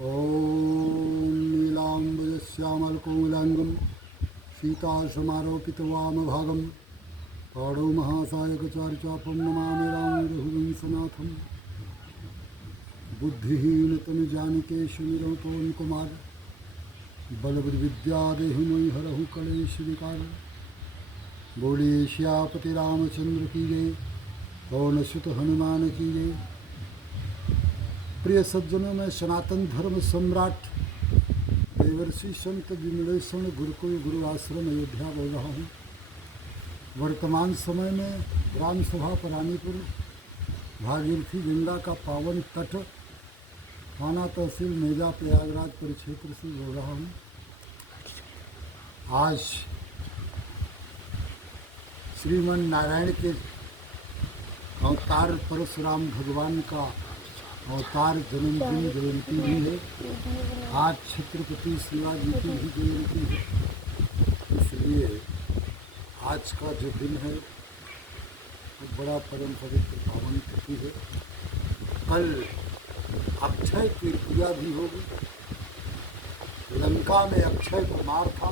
ॐ नीलाम्बुजश्यामलकोमलाङ्गं सीतासमारोपितवामभागं पाणौ महासायकचारुचापं नमामि रामरघुवंशनाथं। बुद्धिहीनतनुजानिकेशनिरं पवनकुमार बलविद्या देहि मयि हरहु कलेश विकार। बोलिए श्यापति रामचंद्र की जय, पवनसुत हनुमान की जय। प्रिय सज्जनों, में सनातन धर्म सम्राट देवर्षि संत विमलेश्वर गुरुकुल गुरु आश्रम अयोध्या बोल रहा हूँ। वर्तमान समय में ग्राम सभा परानीपुर भागीरथी गंगा का पावन तट थाना तहसील मेजा प्रयागराज परिक्षेत्र से बोल रहा हूँ। आज श्रीमन नारायण के अवतार परशुराम भगवान का अवतार जन्मदिन जयंती भी है। आज छत्रपति शिवाजी की भी जयंती है, इसलिए आज का जो दिन है वो बड़ा परम पवित्र पावन तिथि है। कल अक्षय तृतीया भी होगी। लंका में अक्षय कुमार था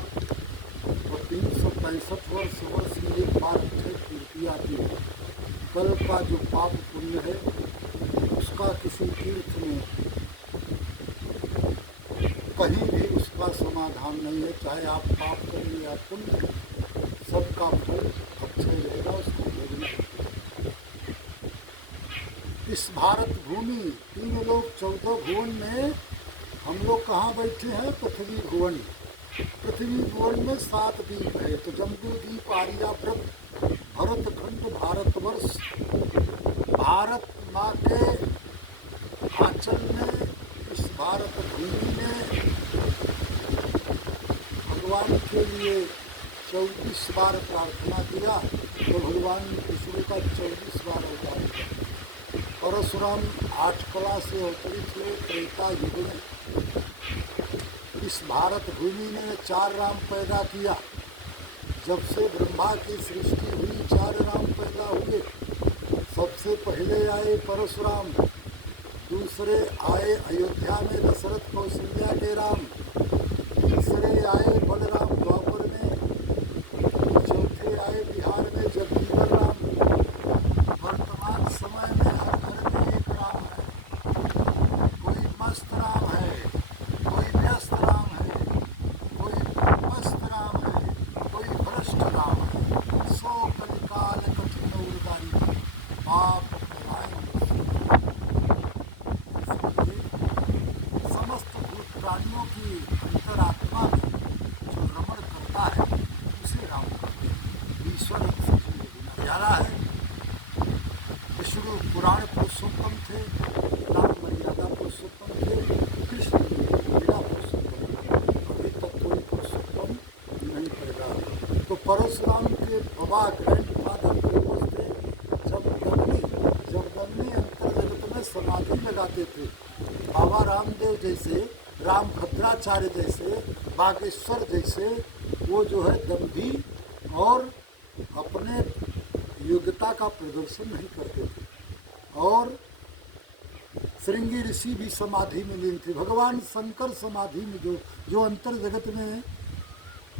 और 365 वर्ष में एक बार अक्षय तृतीया आती है। कल का जो पाप पुण्य है उसका किसी तीर्थ में कहीं भी उसका समाधान नहीं है। चाहे आप पाप करें या पुण्य, सबका फल अक्षय रहेगा, उसको भोगना। इस भारत भूमि 3 लोक 14 भुवन में हम लोग कहाँ बैठे हैं? पृथ्वी भुवन। पृथ्वी भुवन में 7 द्वीप है। तो जम्बू द्वीप, आर्यावर्त, भरतखंड, भारतवर्ष, भारत माँ के आंचल में, इस भारत भूमि में भगवान के लिए 24 बार प्रार्थना किया तो भगवान विष्णु का 24 बार अवतार किया। परशुराम 8 कला से अवतरित हुए त्रेता युग में। इस भारत भूमि ने 4 राम पैदा किया। जब से ब्रह्मा की सृष्टि हुई 4 राम पैदा हुए। सबसे पहले आए परशुराम, दूसरे आए अयोध्या में दशरथ कौशल्या के राम, तीसरे आए बलराम द्वापर में, चौथे आए बिहार में जगजीवन राम। वर्तमान समय में हर घर में एक राम है। कोई मस्त राम है, कोई व्यस्त राम है, कोई मस्त राम है, कोई भ्रष्ट राम है। सो कलिकाल कठिन उर्गारी पाप समस्त भूत प्राणियों की अंतरात्मा में जो रमण करता है उसे राम कहते हैं। ईश्वर प्यारा है। विष्णु पुराण पुरुषोत्तम थे, राम मर्यादा पुरुषोत्तम थे, कृष्ण लीला पुरुषोत्तम। अभी तक कोई पुरुषोत्तम नहीं पैदा। तो परशुराम के बाबा ग्रैंडफादर पूर्वज थे जमदग्नि अंतर जगत में समाधि लगाते थे। बाबा रामदेव जैसे, राम भद्राचार्य जैसे, बागेश्वर जैसे वो जो है दम्भी और अपने योग्यता का प्रदर्शन नहीं करते थे। और श्रृंगी ऋषि भी समाधि में लीन थे। भगवान शंकर समाधि में जो अंतर जगत में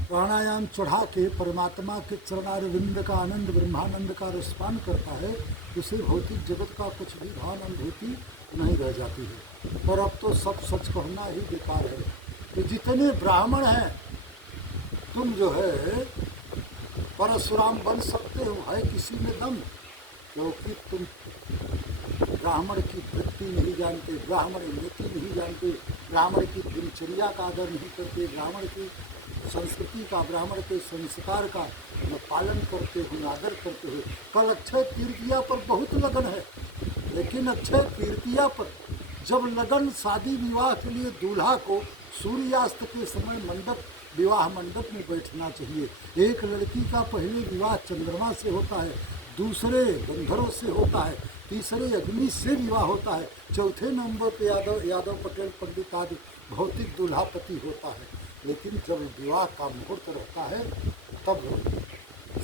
प्राणायाम चढ़ा के परमात्मा के चरणारविंद का आनंद, ब्रह्मानंद का रसपान करता है, उसे भौतिक जगत का कुछ भी भान अनुभूति नहीं रह जाती है। पर अब तो सब सच कहना ही बेकार है। तो जितने ब्राह्मण हैं, तुम जो है परशुराम बन सकते हो, है किसी में दम, क्योंकि तुम ब्राह्मण की वृत्ति नहीं जानते, ब्राह्मण नीति नहीं जानते, ब्राह्मण की दिनचर्या का आदर नहीं करते, ब्राह्मण की संस्कृति का, ब्राह्मण के संस्कार का न पालन करते हो, न आदर करते हो। कल अक्षय तृतीया पर बहुत लगन है, लेकिन अक्षय तृतीया पर जब लगन शादी विवाह के लिए दूल्हा को सूर्यास्त के समय विवाह मंडप में बैठना चाहिए। एक लड़की का पहले विवाह चंद्रमा से होता है, दूसरे गंधर्व से होता है, तीसरे अग्नि से विवाह होता है, चौथे नंबर पे यादव पटेल पंडित आदि भौतिक दूल्हापति होता है। लेकिन जब विवाह का मुहूर्त रहता है तब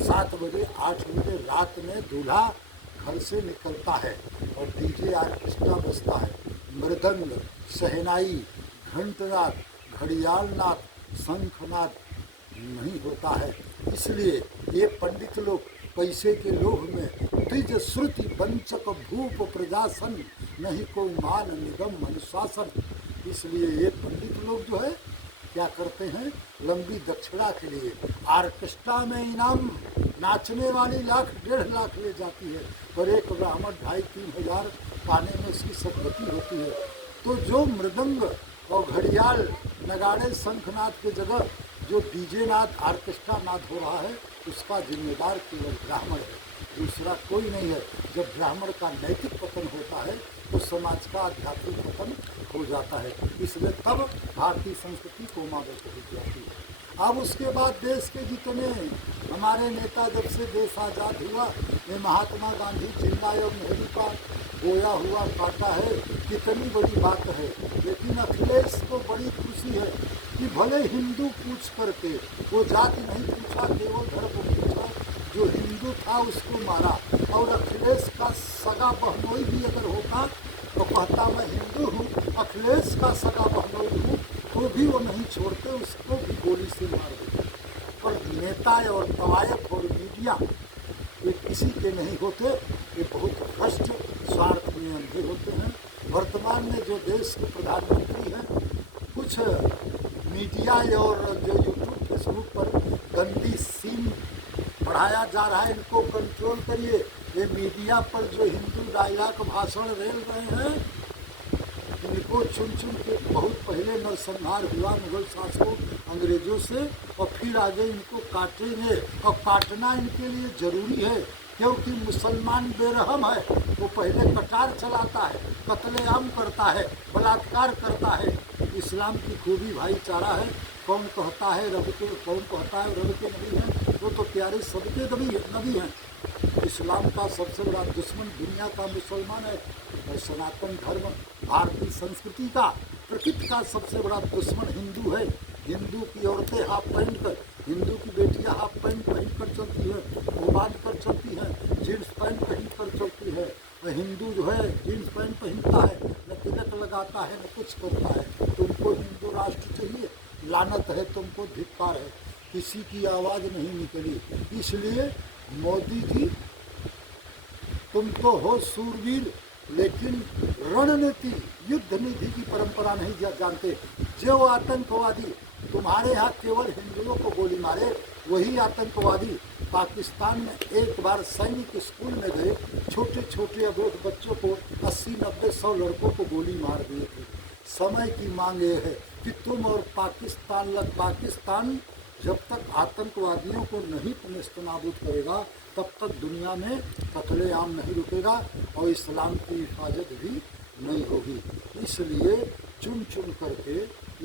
7 बजे 8 बजे रात में दूल्हा घर से निकलता है और डीजे ऑर्केस्ट्रा बजता है, मृदंग, शहनाई, घंटनाद, घड़ियालनाद, शंखनाद नहीं होता है। इसलिए ये पंडित लोग पैसे के लोभ में द्विज श्रुति वंचक भूप प्रजासन नहीं को मान निगम अनुशासन। इसलिए ये पंडित लोग जो है क्या करते हैं, लंबी दक्षिणा के लिए ऑर्केस्ट्रा में इनाम नाचने वाली 1,00,000-1,50,000 ले जाती है, और एक ब्राह्मण 2,500-3 हज़ार पाने में उसकी सदगति होती है। तो जो मृदंग और घड़ियाल नगाड़े शंखनाद के जगह जो डीजे नाद ऑर्केस्ट्रा नाद हो रहा है, उसका जिम्मेदार केवल ब्राह्मण है, दूसरा कोई नहीं है। जब ब्राह्मण का नैतिक पतन होता है तो समाज का आध्यात्मिक पतन हो जाता है। इसलिए तब भारतीय संस्कृति कोमागत हो जाती है। अब उसके बाद देश के जितने हमारे नेता, जब से देश आज़ाद हुआ, ये महात्मा गांधी, जिन्ना और नेहरू का बोया हुआ काटा है, कितनी बड़ी बात है। लेकिन अखिलेश को बड़ी खुशी है कि भले हिंदू पूछ करके, वो जाति नहीं पूछा, केवल धर्म पूछा, जो हिंदू था उसको मारा। और अखिलेश का सगा बहनोई भी अगर होता तो कहता मैं हिंदू हूँ, अखिलेश का सगा बहनोई हूँ, तो भी वो नहीं छोड़ते, उसको भी गोली से मार देते। पर नेता और तवायफ और मीडिया ये किसी के नहीं होते, ये बहुत भ्रष्ट स्वार्थ में अंधे होते हैं। वर्तमान में जो देश के प्रधानमंत्री हैं, कुछ मीडिया और जो यूट्यूब फेसबुक पर गंदी सीन बढ़ाया जा रहा है, इनको कंट्रोल करिए। ये मीडिया पर जो हिंदू डायलॉग भाषण रेल रहे हैं, इनको चुन चुन के बहुत पहले नरसंहार हुआ मुगल शासकों अंग्रेजों से, और फिर आगे इनको काटेंगे। और काटना इनके लिए जरूरी है, क्योंकि मुसलमान बेरहम है, वो पहले कटार चलाता है, कत्लेआम करता है, बलात्कार करता है। इस्लाम की खूबी भाईचारा है। कौन कहता है रब के, कौन कहता है रब के नबी हैं, वो तो प्यारे सबके नबी हैं। इस्लाम का सबसे बड़ा दुश्मन दुनिया का मुसलमान है, और सनातन धर्म भारतीय संस्कृति का, प्रकृति का सबसे बड़ा दुश्मन हिंदू है। हिंदू की औरतें हाफ पहन कर, हिंदू की बेटियां हाफ पैंट पहन कर चलती है, मुँह बांध कर चलती है, जीन्स पैंट पहन कर चलती है। और हिंदू जो है जीन्स पैंट पहनता है, न तिलक लगाता है, न कुछ करता है। तुमको हिंदू राष्ट्र चाहिए, लानत है तुमको, धिक्कार है। किसी की आवाज़ नहीं निकली। इसलिए मोदी जी, तुम तो हो सूरवीर, लेकिन रणनीति, युद्ध नीति की परंपरा नहीं जानते। जो आतंकवादी तुम्हारे यहाँ केवल हिंदुओं को गोली मारे, वही आतंकवादी पाकिस्तान में एक बार सैनिक स्कूल में गए, छोटे छोटे अबोध बच्चों को 80, 90, 100 लड़कों को गोली मार दिए थे। समय की मांग ये है कि तुम और पाकिस्तान जब तक आतंकवादियों को नहीं नेस्तनाबूद करेगा, तब तक दुनिया में कत्लेआम नहीं रुकेगा और इस्लाम की हिफाजत भी नहीं होगी। इसलिए चुन चुन करके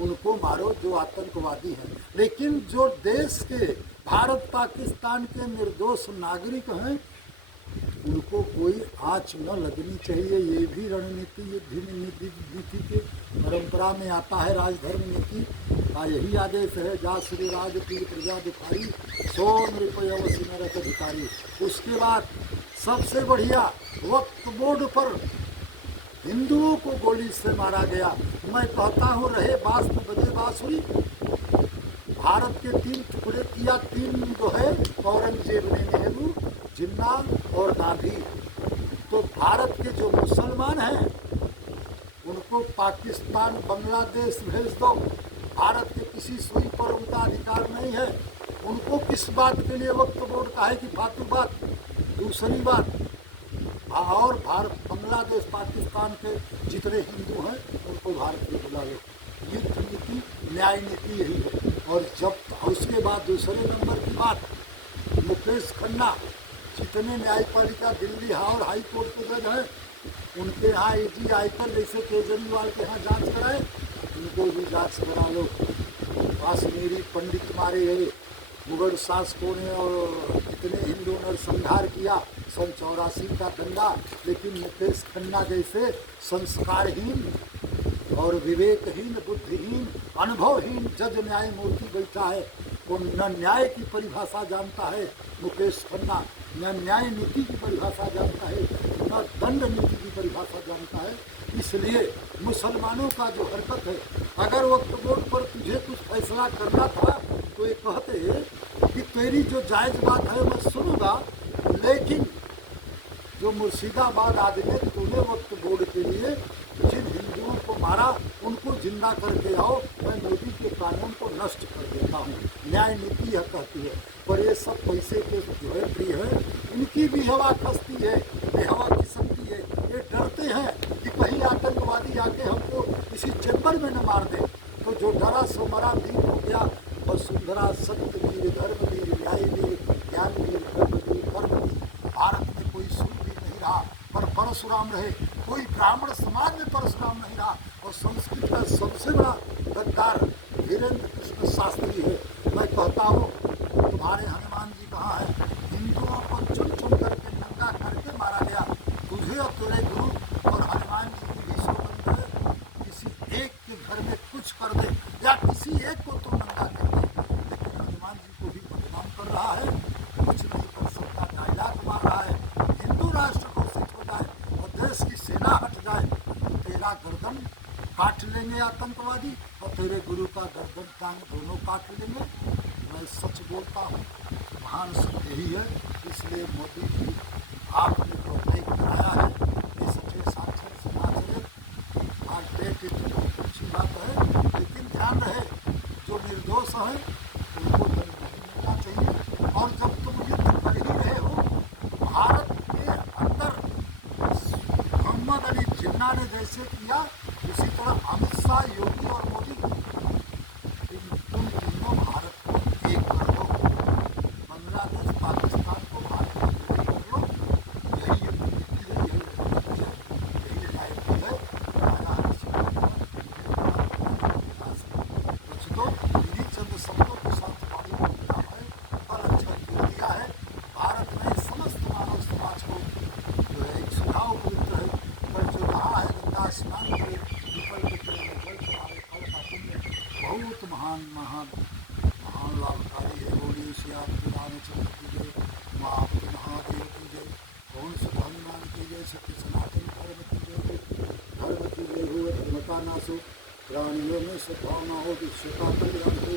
उनको मारो जो आतंकवादी हैं। लेकिन जो देश के, भारत पाकिस्तान के निर्दोष नागरिक हैं, उनको कोई आँच न लगनी चाहिए। ये भी रणनीति, युद्ध नीति के परंपरा में आता है। राजधर्म नीति का यही आदेश है, जा श्री राज की प्रजा दुखारी, सो नृपय अवसि नरक अधिकारी। उसके बाद सबसे बढ़िया, वक्त बोर्ड पर हिंदुओं को गोली से मारा गया। मैं कहता हूँ, रहे बास तो बजे बास हुई। भारत के 3 टुकड़े किया, 3 जो है औरंगजेब ने, नेहरू, जिन्ना और गांधी। तो भारत के जो मुसलमान हैं उनको पाकिस्तान, बांग्लादेश भेज दो। भारत के किसी सुई पर उनका अधिकार नहीं है। उनको किस बात के लिए वक्त बोर्ड का है कि फालतू बात। दूसरी बात, और भारत, बांग्लादेश, पाकिस्तान के जितने हिंदू हैं उनको भारत में बुला लो। युद्ध नीति, न्याय नीति यही है। और जब उसके बाद दूसरे नंबर की बात, मुकेश खन्ना, जितने न्यायपालिका दिल्ली और हाई कोर्ट के जज हैं, उनके यहाँ ईडी आयकर जैसे केजरीवाल के यहाँ जांच कराए, उनको भी जांच करा लो। काश्मीरी पंडित मारे गए, मुगल शासकों ने और कितने हिंदू नरसंहार किया, सन 84 का दंगा। लेकिन मुकेश खन्ना जैसे संस्कारहीन और विवेकहीन, बुद्धिहीन, अनुभवहीन जज न्यायमूर्ति बैठा है, वो न न्याय की परिभाषा जानता है मुकेश खन्ना, न न्याय नीति की परिभाषा जानता है, न दंड नीति की परिभाषा जानता है। इसलिए मुसलमानों का जो हरकत है, अगर वक्त बोर्ड पर तुझे कुछ फैसला करना था तो ये कहते कि तेरी जो जायज़ बात है मैं सुनूंगा, लेकिन जो मुर्शिदाबाद आदमी तूने वक्त बोर्ड के लिए जिन हिंदुओं को मारा उनको जिंदा करके आओ, मैं मोदी के कानून को नष्ट कर देता हूँ। न्याय नीति यह कहती है। पर ये सब पैसे के जो है प्रिय है, इनकी भी हवा खसती है, हवा खिसकती है। ये डरते हैं कि कहीं आतंकवादी आके हमको इसी चैम्बर में न मार दे। तो जो डरा सो मरा, वीर हो गया। वसुंधरा सत्य वीर, धर्म वीर, न्याय वीर, ज्ञान वीर, कर्म वीर, कर्म वीर। भारत में कोई सूरवीर नहीं रहा पर परशुराम रहे, कोई ब्राह्मण समाज में परशुराम नहीं रहा। और संस्कृत का सबसे बड़ा गद्दार धीरेन्द्र कृष्ण शास्त्री है। मैं कहता हूँ तुम्हारे हनुमान जी कहाँ है? हिंदुओं को चुन चुन करके नंगा करके मारा गया। तुझे और तेरे गुरु और हनुमान जी की भी सौगंध है, किसी एक के घर में कुछ कर दे या किसी एक को तो नंगा कर दे, लेकिन हनुमान जी को भी बदनाम कर रहा है, कुछ नहीं कर सकता, डायलॉग मार रहा है। हिंदू राष्ट्र घोषित हो जाए और देश की सेना हट जाए तो तेरा गर्दन काट लेंगे आतंकवादी और तेरे गुरु का गर्दन टांग दोनों काट लेंगे। मैं सच बोलता हूँ, महान सत्य यही है। इसलिए मोदी जी आपने तो तय कराया है कि सच्चे साक्षर समाचार आज डेट बहुत अच्छी बात है, लेकिन ध्यान रहे जो निर्दोष है उनको दंड नहीं मिलना चाहिए। और जब तुम युद्ध कर ही रहे हो तो भारत के अंदर मोहम्मद अली जिन्ना ने जैसे किया, उसी तरह अमित शाह, योगी और मोदी तुम तीनों भारत को एक कर दो। बांग्लादेश पाकिस्तान को भारत को एक कर लो। यही युद्ध नीति है, यही रणनीति है, यही न्यायनीति है। राजा कुछ दो इन्हीं चंद शब्दों के साथ वाणी को है और अच्छा जोर दिया है। भारत में समस्त मानव समाज को जो है एक सुझाव उपलब्ध है। पर जो रहा है गंगा स्नान करे, पीपल के पेड़ में जल चढ़ावे, फल का पुण्य बहुत महान महान महान लाभकारी है। बोलिए श्री रामचंद्र की जय, महादेव की जय, कौन सुख हनुमान की जय, सत्य सनातन धर्म की जय। धर्म की जय हो, धर्म का नाश हो, प्राणियों में सद्भावना हो, विश्व का कल्याण हो।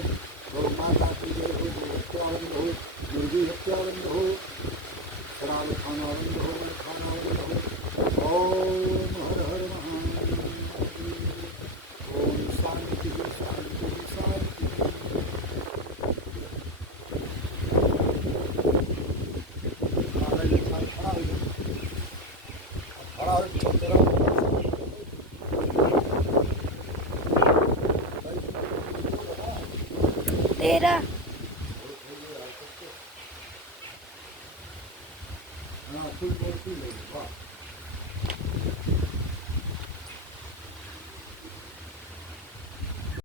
गौ माता की जय हो, गौ हत्या बंद हो, मुर्गी हत्या बंद हो, शराब खाना बंद हो, खाना बंद हो। ओम हर हर महादेव, ओम शांति शांति शांति। खड़ा हो चंद्रा 13 हाँ, फुल मूर्ति ले वाह।